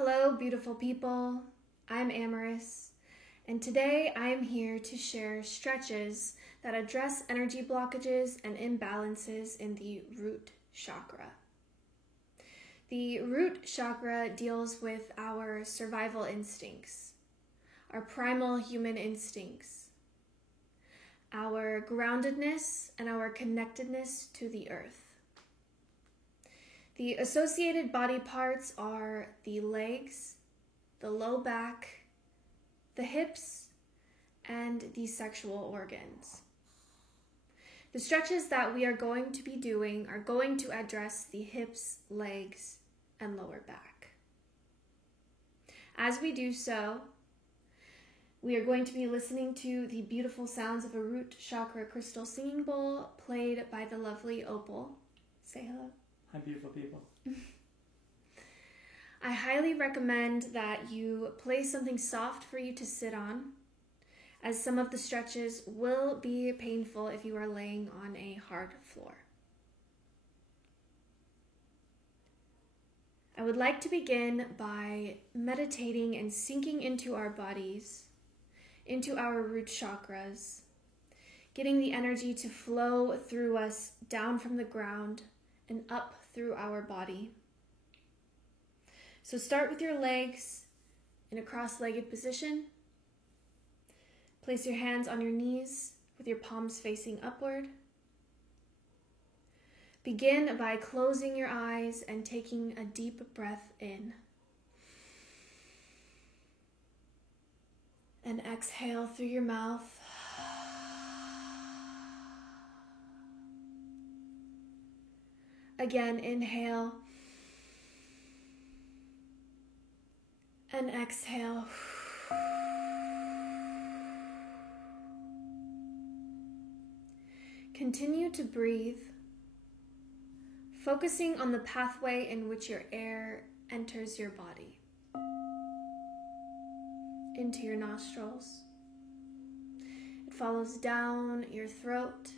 Hello, beautiful people. I'm Amaris, and today I am here to share stretches that address energy blockages and imbalances in the root chakra. The root chakra deals with our survival instincts, our primal human instincts, our groundedness, and our connectedness to the earth. The associated body parts are the legs, the low back, the hips, and the sexual organs. The stretches that we are going to be doing are going to address the hips, legs, and lower back. As we do so, we are going to be listening to the beautiful sounds of a root chakra crystal singing bowl played by the lovely Opal. Say hello. Hi, beautiful people. I highly recommend that you place something soft for you to sit on, as some of the stretches will be painful if you are laying on a hard floor. I would like to begin by meditating and sinking into our bodies, into our root chakras, getting the energy to flow through us down from the ground and up through our body. So start with your legs in a cross-legged position. Place your hands on your knees with your palms facing upward. Begin by closing your eyes and taking a deep breath in. And exhale through your mouth. Again, inhale and exhale. Continue to breathe, focusing on the pathway in which your air enters your body. Into your nostrils. It follows down your throat,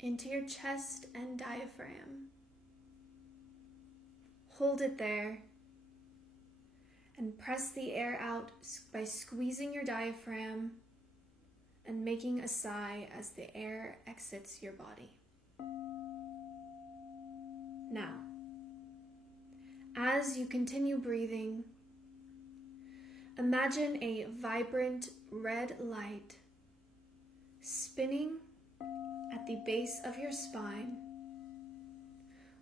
into your chest and diaphragm. Hold it there and press the air out by squeezing your diaphragm and making a sigh as the air exits your body. Now, as you continue breathing, imagine a vibrant red light spinning at the base of your spine,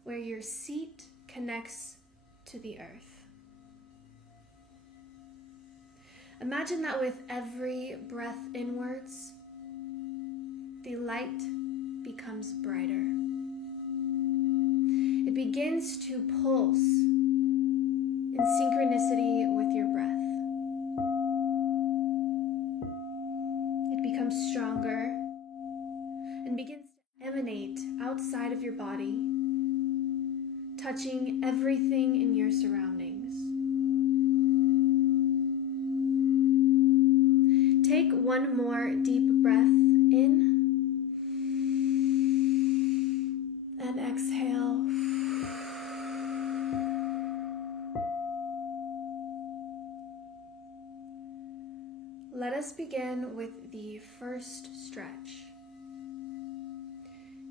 where your seat connects to the earth. Imagine that with every breath inwards, the light becomes brighter. It begins to pulse in synchronicity with your breath. It becomes stronger and begins to emanate outside of your body, touching everything in your surroundings. Take one more deep breath in and exhale. Let us begin with the first stretch.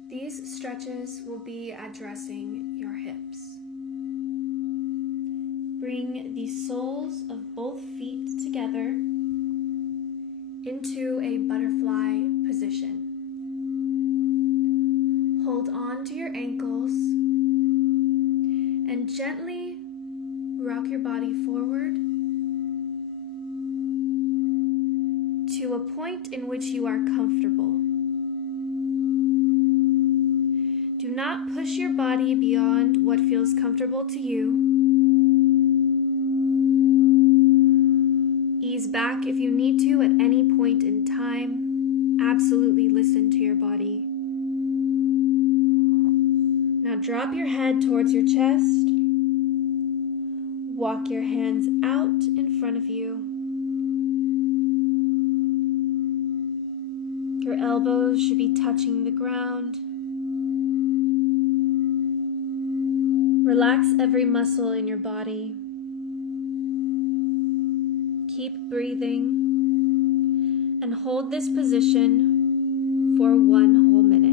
These stretches will be addressing your hips. Bring the soles of both feet together into a butterfly position. Hold on to your ankles and gently rock your body forward to a point in which you are comfortable. Do not push your body beyond what feels comfortable to you. Ease back if you need to at any point in time. Absolutely listen to your body. Now drop your head towards your chest. Walk your hands out in front of you. Your elbows should be touching the ground. Relax every muscle in your body. keep breathing and hold this position for 1 whole minute.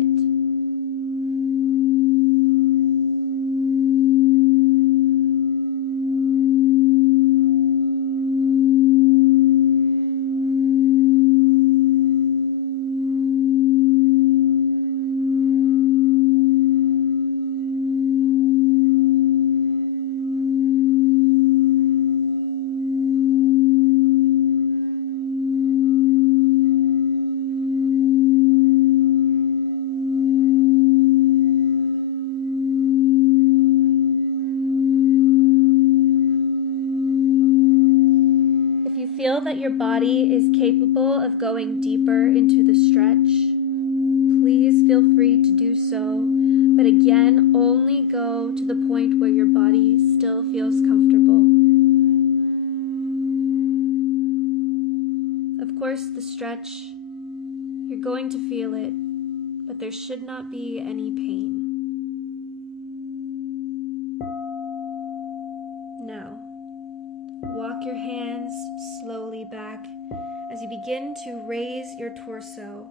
Feel that your body is capable of going deeper into the stretch. Please feel free to do so, but again, only go to the point where your body still feels comfortable. Of course, the stretch, you're going to feel it, but there should not be any pain. Now, walk your hands slowly back as you begin to raise your torso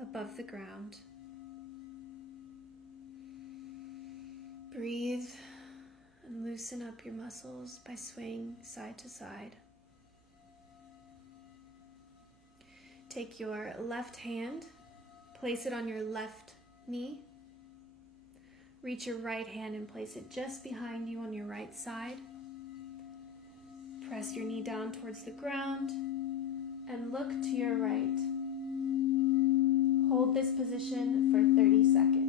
above the ground. Breathe and loosen up your muscles by swaying side to side. Take your left hand, place it on your left knee. Reach your right hand and place it just behind you on your right side. Press your knee down towards the ground and look to your right. Hold this position for 30 seconds.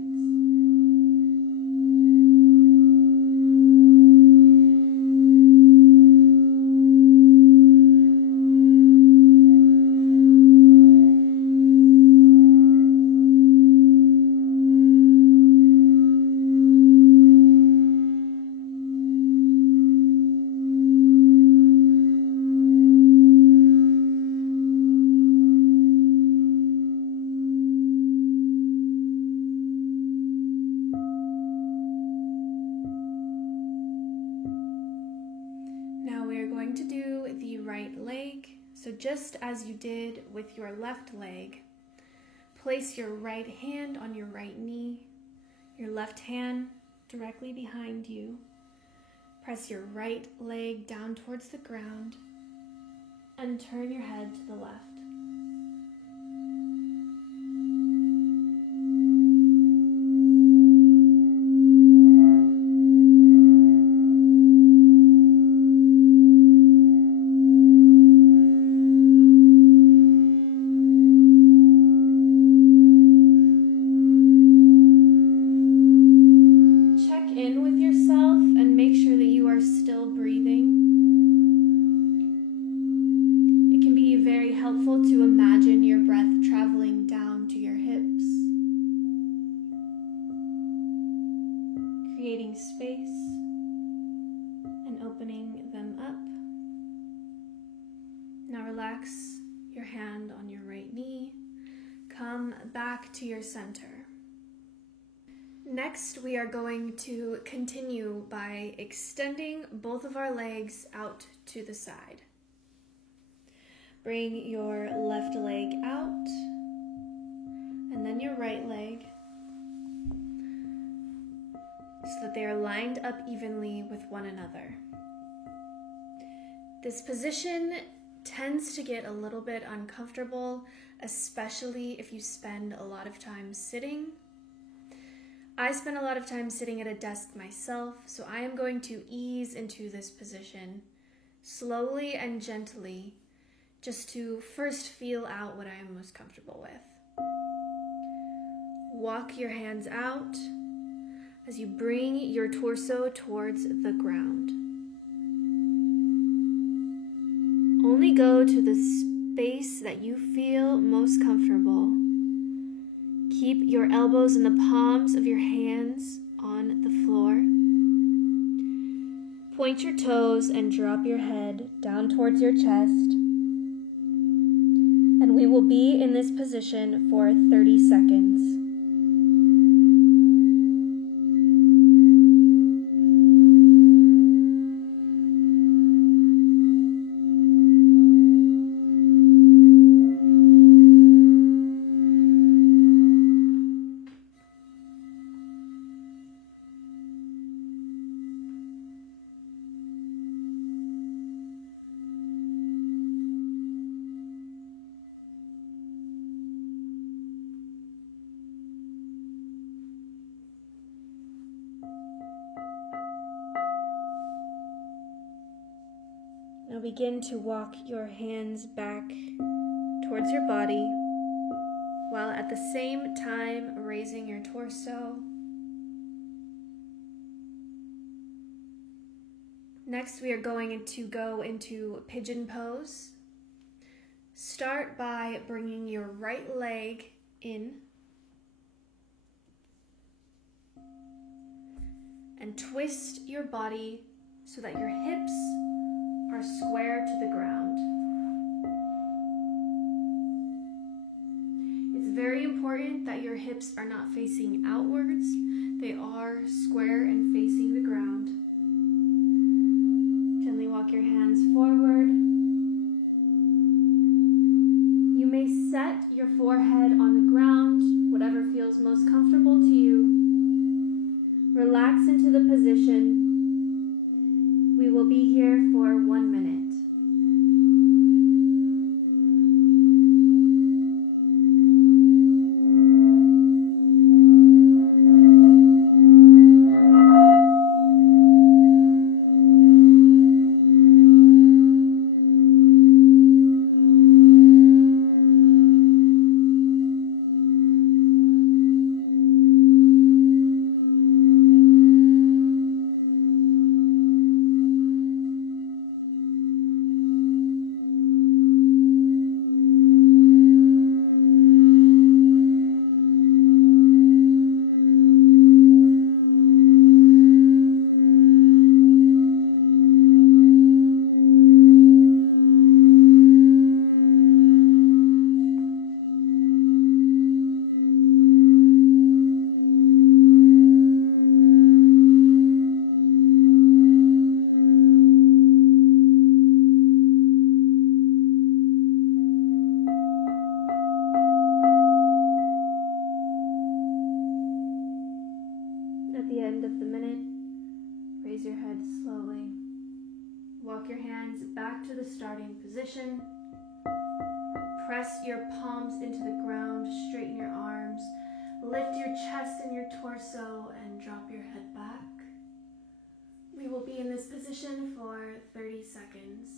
To do the right leg. So just as you did with your left leg, place your right hand on your right knee, your left hand directly behind you. Press your right leg down towards the ground and turn your head to the left. To imagine your breath traveling down to your hips, creating space and opening them up. Now relax your hand on your right knee. Come back to your center. Next, we are going to continue by extending both of our legs out to the side. Bring your left leg out, and then your right leg, so that they are lined up evenly with one another. This position tends to get a little bit uncomfortable, especially if you spend a lot of time sitting. I spend a lot of time sitting at a desk myself, so I am going to ease into this position slowly and gently, just to first feel out what I am most comfortable with. Walk your hands out as you bring your torso towards the ground. Only go to the space that you feel most comfortable. Keep your elbows in the palms of your hands on the floor. Point your toes and drop your head down towards your chest. And we will be in this position for 30 seconds. Now begin to walk your hands back towards your body while at the same time raising your torso. Next, we are going to go into pigeon pose. Start by bringing your right leg in and twist your body so that your hips are square to the ground. It's very important that your hips are not facing outwards. They are square and facing the ground. Gently walk your hands forward. You may set your forehead on the ground, whatever feels most comfortable to you. Relax into the position. We will be here for 1 minute. Raise your head slowly. Walk your hands back to the starting position. Press your palms into the ground, straighten your arms, lift your chest and your torso, and drop your head back. We will be in this position for 30 seconds.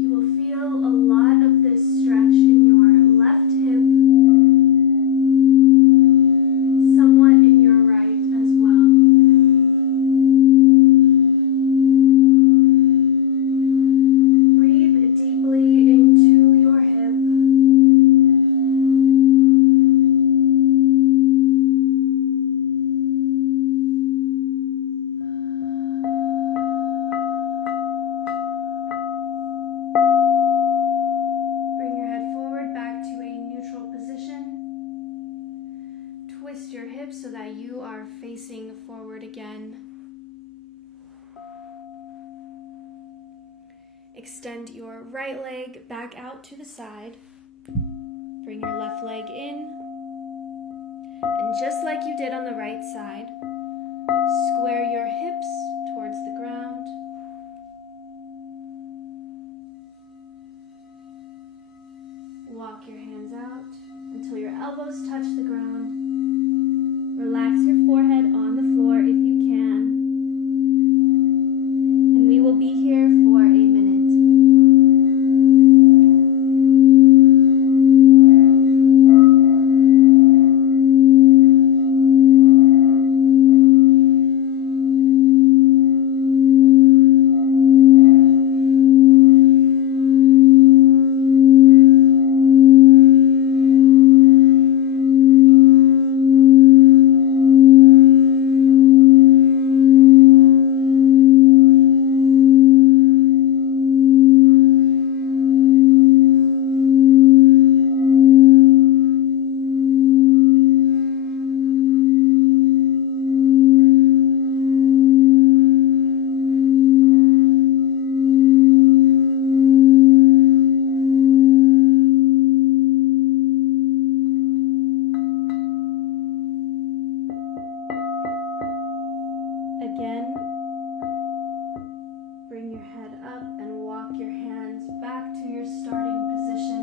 You will feel a lot of this stretch in your left hip, somewhat in your right as well. Breathe deeply into your hip. Bring your head forward back to a neutral position. Twist your hips so that you are facing forward again. Extend your right leg back out to the side. Bring your left leg in. And just like you did on the right side, square your hips towards the ground. Walk your hands out until your elbows touch the ground. Relax your forehead on the floor if you can. And we will be here for a minute. Again, bring your head up and walk your hands back to your starting position.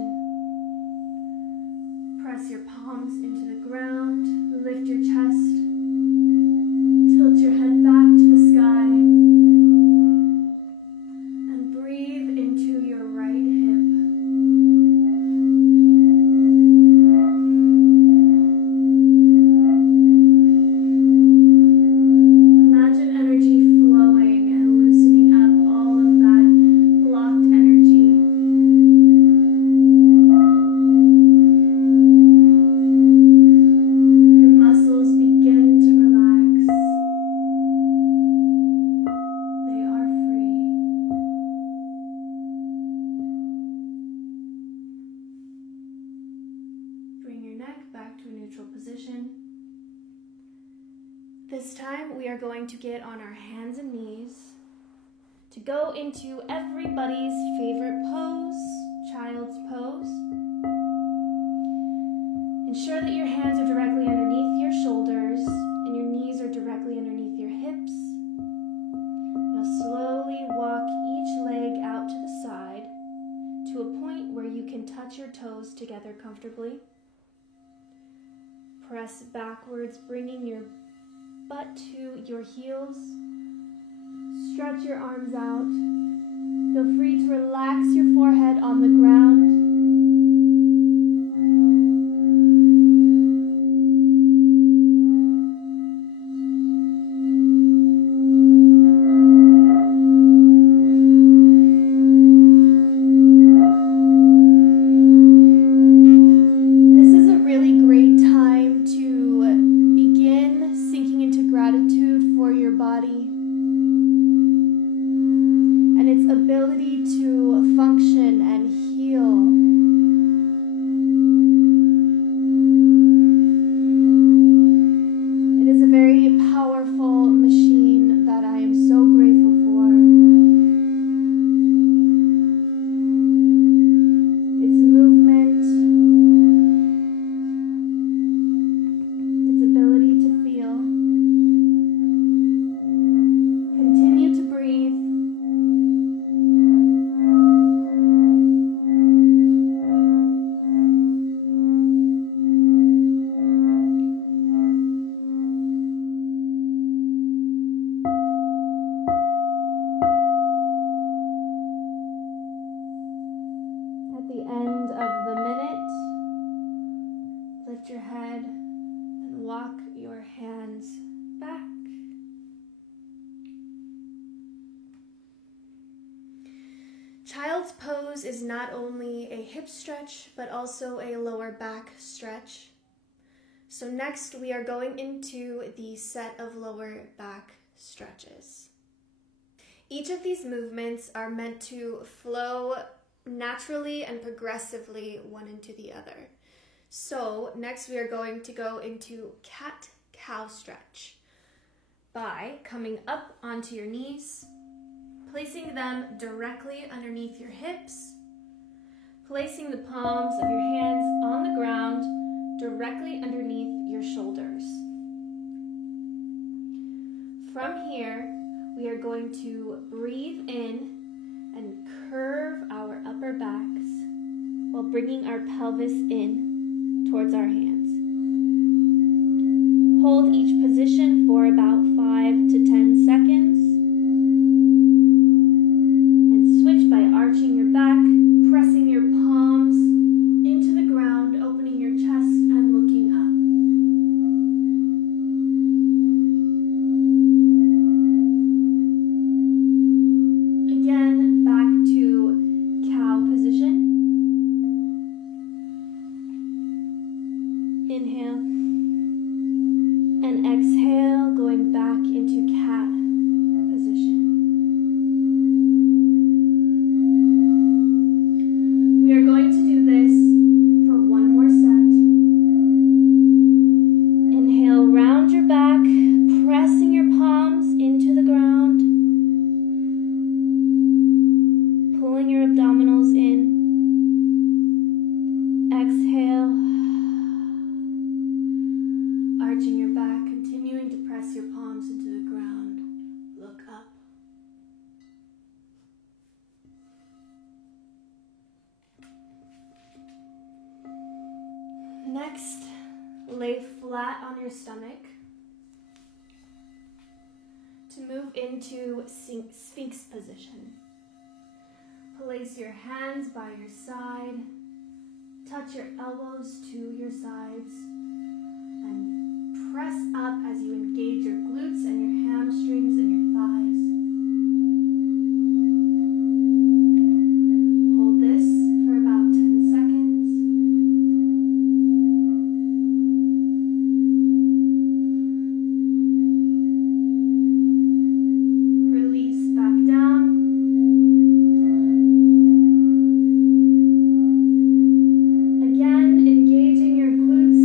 Press your palms into the ground, lift your chest, neutral position. This time we are going to get on our hands and knees to go into everybody's favorite pose, child's pose. Ensure that your hands are directly underneath your shoulders and your knees are directly underneath your hips. Now slowly walk each leg out to the side to a point where you can touch your toes together comfortably. Press backwards, bringing your butt to your heels. Stretch your arms out. Feel free to relax your forehead on the ground. Lift your head and walk your hands back. Child's pose is not only a hip stretch, but also a lower back stretch. So next we are going into the set of lower back stretches. Each of these movements are meant to flow naturally and progressively one into the other. So next we are going to go into cat-cow stretch by coming up onto your knees, placing them directly underneath your hips, placing the palms of your hands on the ground directly underneath your shoulders. From here, we are going to breathe in and curve our upper backs while bringing our pelvis in towards our hands. Hold each position for about 5 to 10 seconds and switch by arching your back, pressing your palms into the ground, opening your chest and looking up. Again, back to cow position. Inhale and exhale, going back into cat position. We are going to do this for one more set. Inhale, round your back, pressing your palms into the ground, pulling your abdominals in. Exhale. Arching your back, continuing to press your palms into the ground. Look up. Next, lay flat on your stomach to move into Sphinx position. Place your hands by your side, touch your elbows to your sides, and press up as you engage your glutes and your hamstrings and your thighs. Hold this for about 10 seconds. Release back down. Again, engaging your glutes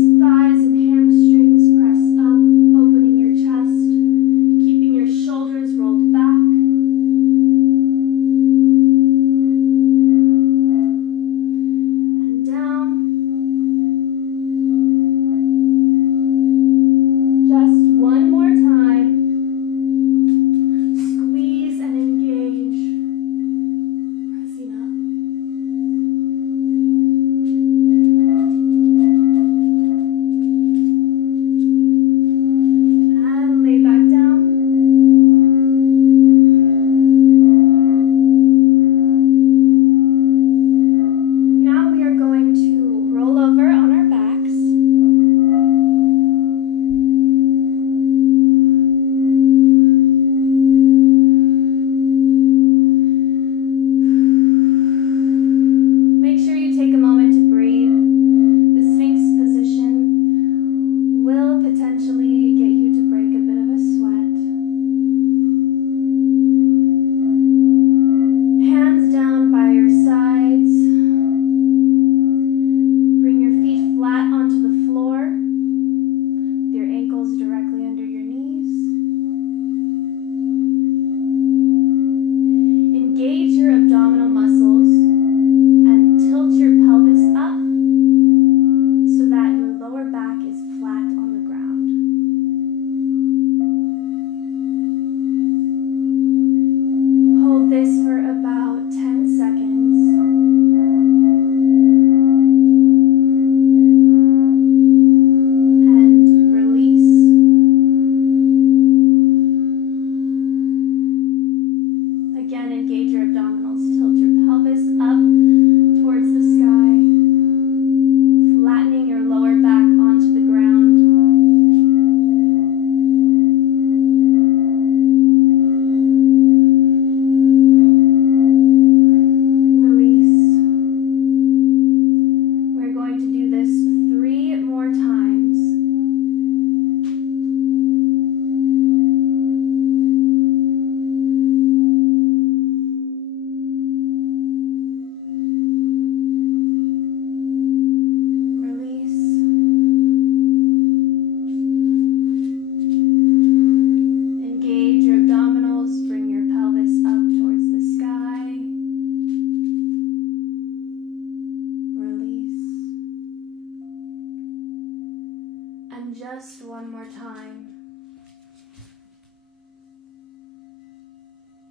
And just one more time.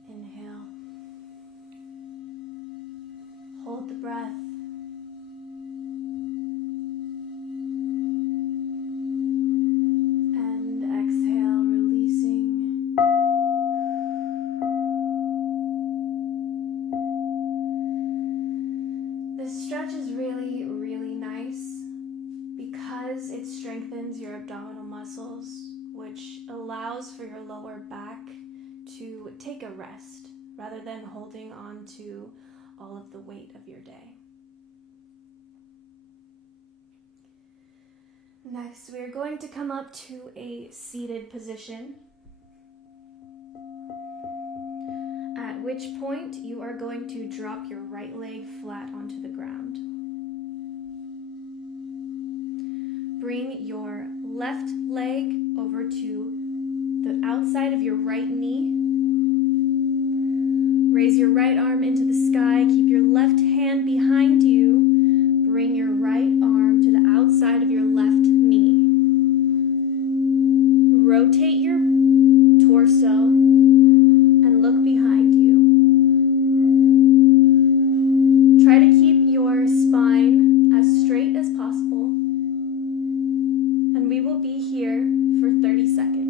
Inhale. Hold the breath. And exhale, releasing. This stretch is really, really nice because it strengthens your abdominal muscles, which allows for your lower back to take a rest rather than holding on to all of the weight of your day. Next, we are going to come up to a seated position, at which point you are going to drop your right leg flat onto the ground. Bring your left leg over to the outside of your right knee. Raise your right arm into the sky. Keep your left hand behind you. Bring your right arm to the outside of your left knee. Rotate your torso and look behind you. Try to keep your spine as straight as possible. And we will be here for 30 seconds.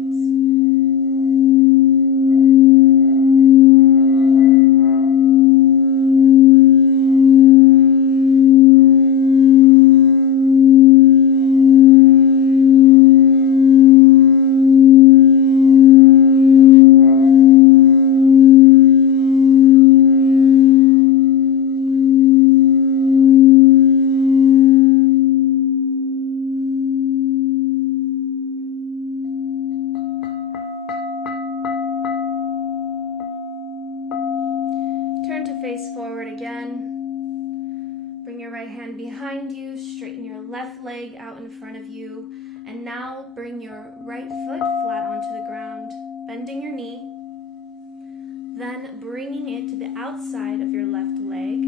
Turn to face forward again. Bring your right hand behind you, straighten your left leg out in front of you, and now bring your right foot flat onto the ground, bending your knee, then bringing it to the outside of your left leg.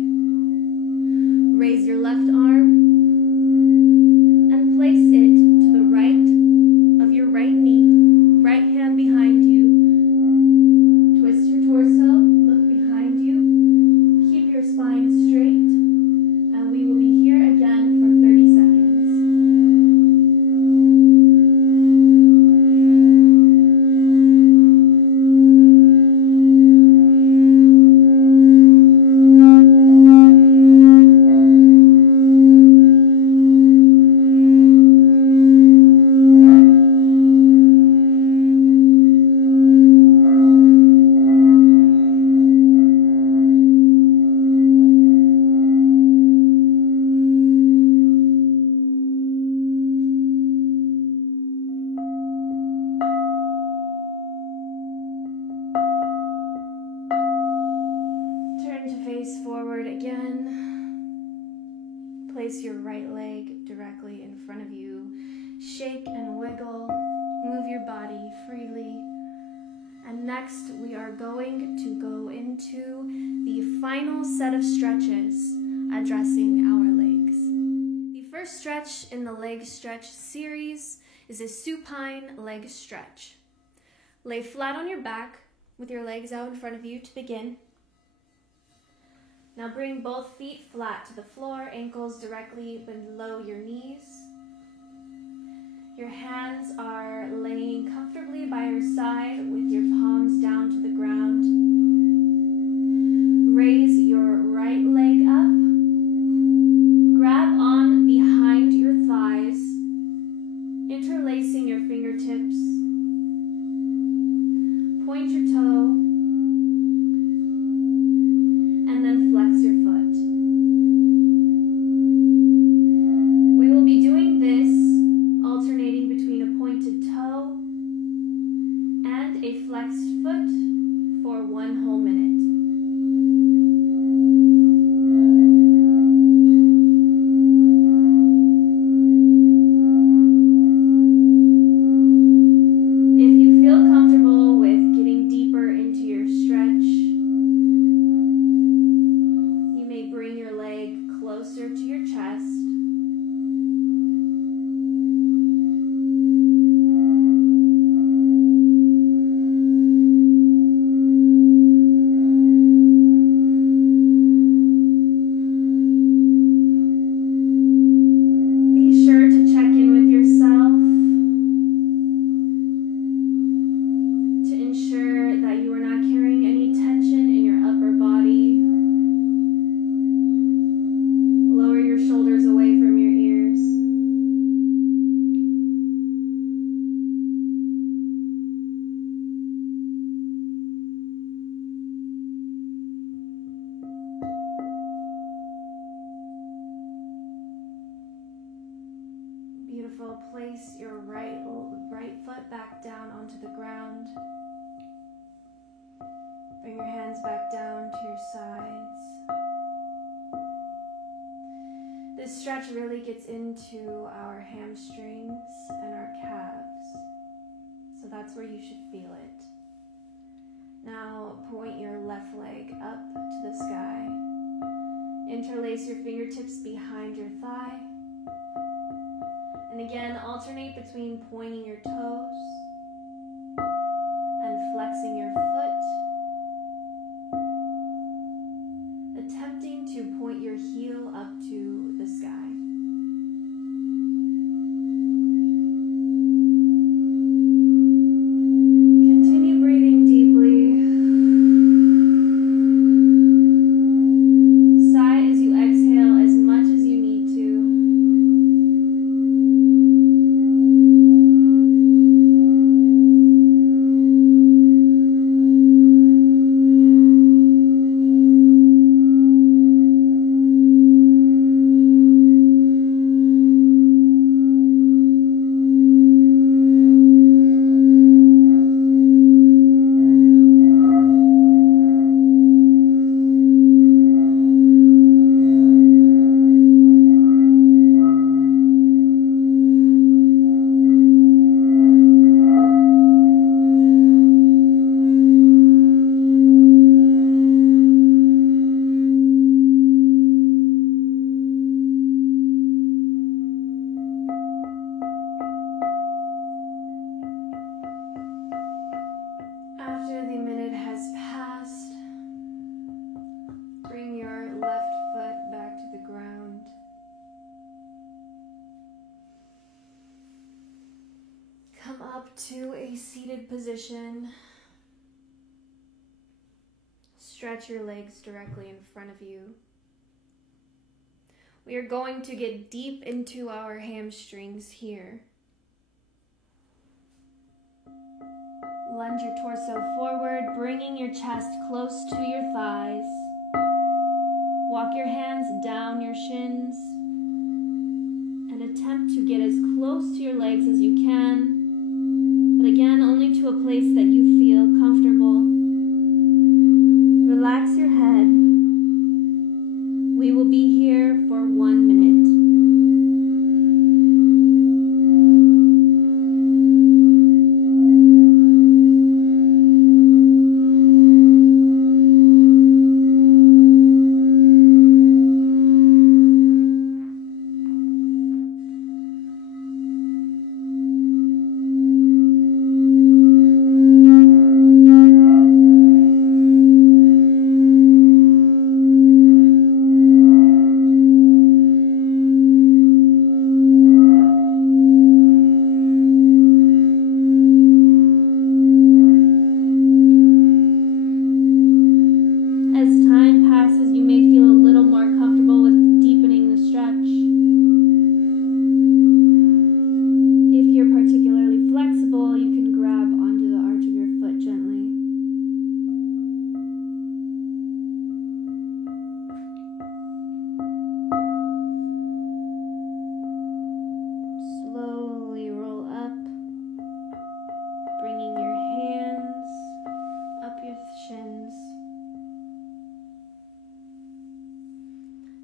Raise your left arm and place it to the right of your right knee, right hand behind you. Twist your torso. Your spine straight, and we will be here again for 30 seconds. Face forward again. Place your right leg directly in front of you. Shake and wiggle. Move your body freely. And next, we are going to go into the final set of stretches addressing our legs. The first stretch in the leg stretch series is a supine leg stretch. Lay flat on your back with your legs out in front of you to begin. Now bring both feet flat to the floor, ankles directly below your knees. Your hands are laying comfortably by your side with your palms down to the ground. Raise your right leg up. Grab on behind your thighs, interlacing your fingertips. Point your toe. And then flex your foot. We will be doing this alternating between a pointed toe and a flexed foot place your right foot back down onto the ground. Bring your hands back down to your sides. This stretch really gets into our hamstrings and our calves, so that's where you should feel it. Now point your left leg up to the sky. Interlace your fingertips behind your thigh. And again, alternate between pointing your toes and flexing your foot. Attempting to point your heel up to the sky. Continue breathing deeply. Sigh as you exhale as much as you need to. After the minute has passed, bring your left foot back to the ground. Come up to a seated position. Stretch your legs directly in front of you. We are going to get deep into our hamstrings here. Lunge your torso forward, bringing your chest close to your thighs. Walk your hands down your shins and attempt to get as close to your legs as you can, but again, only to a place that you feel comfortable. Relax your head. We will be here for 1 minute.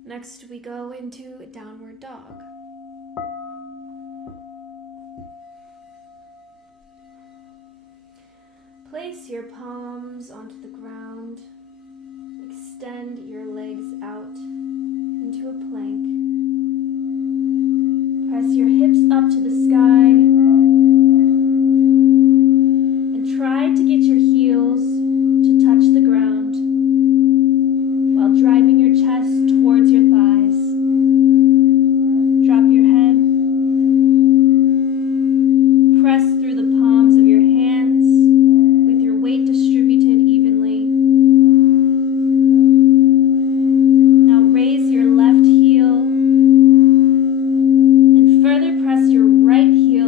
Next, we go into downward dog. Place your palms onto the ground. Extend your legs out into a plank. Press your hips up to the sky. And try to get your heels to touch the ground while driving your chest towards your thighs. Drop your head. Press through the palms of your hands with your weight distributed evenly. Now raise your left heel and further press your right heel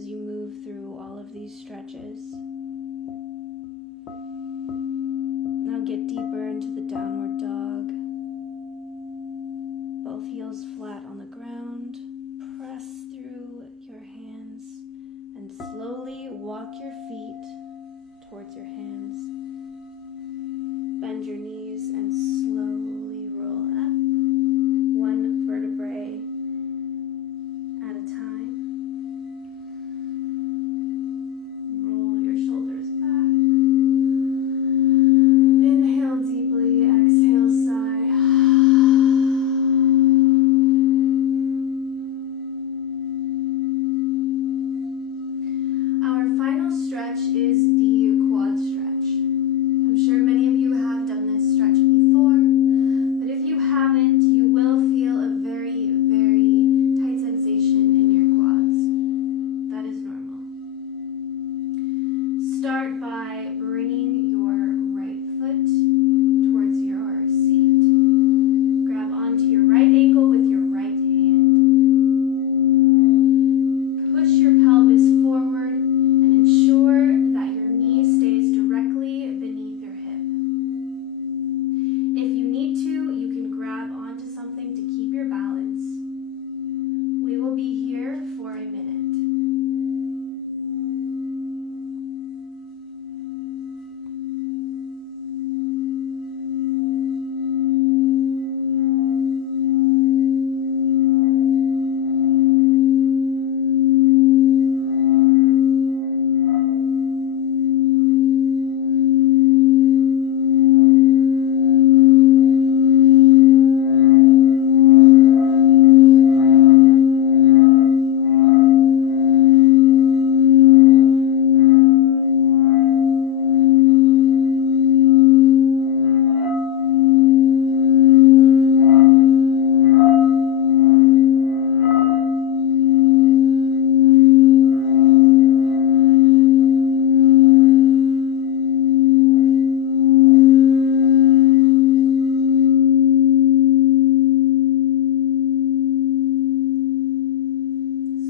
as you move through all of these stretches. Now get deeper into the downward dog. Both heels flat on the ground. Press through your hands and slowly walk your feet towards your hands. Bend your knees and slowly roll up, one vertebrae at a time. Roll your shoulders back. Inhale deeply, exhale, sigh. Our final stretch is the quad stretch. I'm sure many of you have done this stretch before, but if you haven't, you will feel a very, very tight sensation in your quads. That is normal. Start by bringing your right foot towards your seat. Grab onto your right ankle with your right hand. Push your pelvis forward and ensure that your knee stays directly beneath your hip. If you need to, you can grab onto something to keep your balance. We will be here for a minute.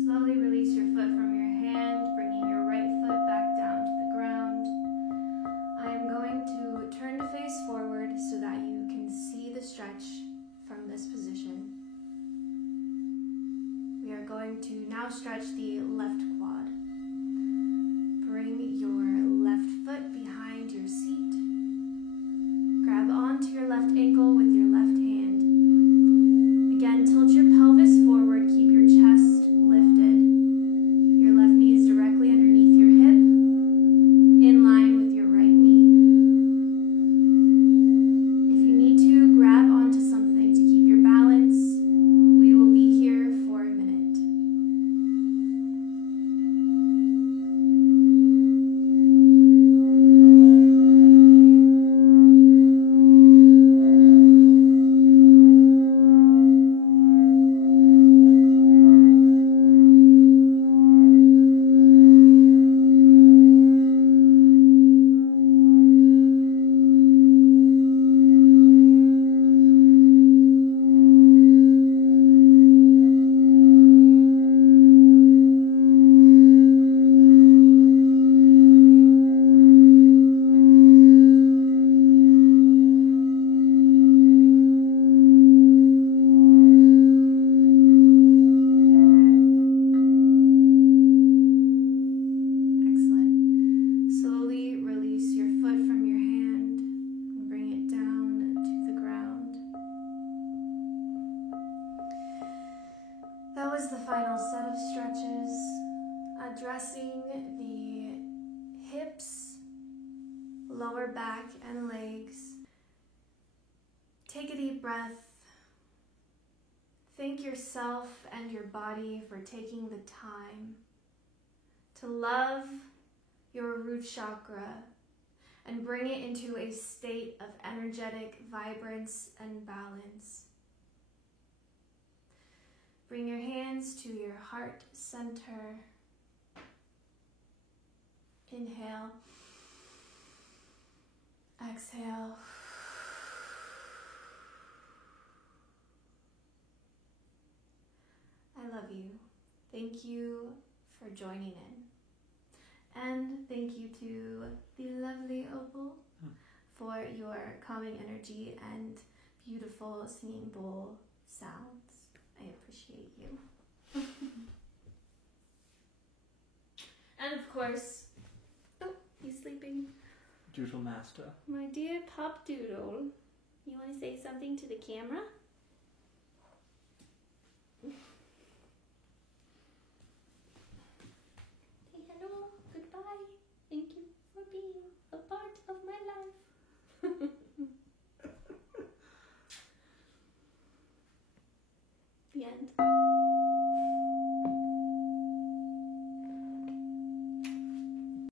Slowly release your foot from your hand, bringing your right foot back down to the ground. I am going to turn the face forward so that you can see the stretch from this position. We are going to now stretch the left quad. Bring your left foot behind your seat. Grab onto your left ankle with your left hand. Again, tilt your pelvis forward, keep your chest lifted. Your left knee is directly underneath your hip, in line with your right knee. If you need to, grab onto something to keep your balance. We will be here for a minute. That was the final set of stretches, addressing the hips, lower back, and legs. Take a deep breath. Thank yourself and your body for taking the time to love your root chakra and bring it into a state of energetic vibrance and balance. Bring your hands to your heart center. Inhale. Exhale. I love you. Thank you for joining in. And thank you to the lovely Opal for your calming energy and beautiful singing bowl sounds. I appreciate you. And of course, oh, he's sleeping. Doodle Master. My dear Pop Doodle, you want to say something to the camera? Say hello, goodbye. Thank you for being a part of my life. The end.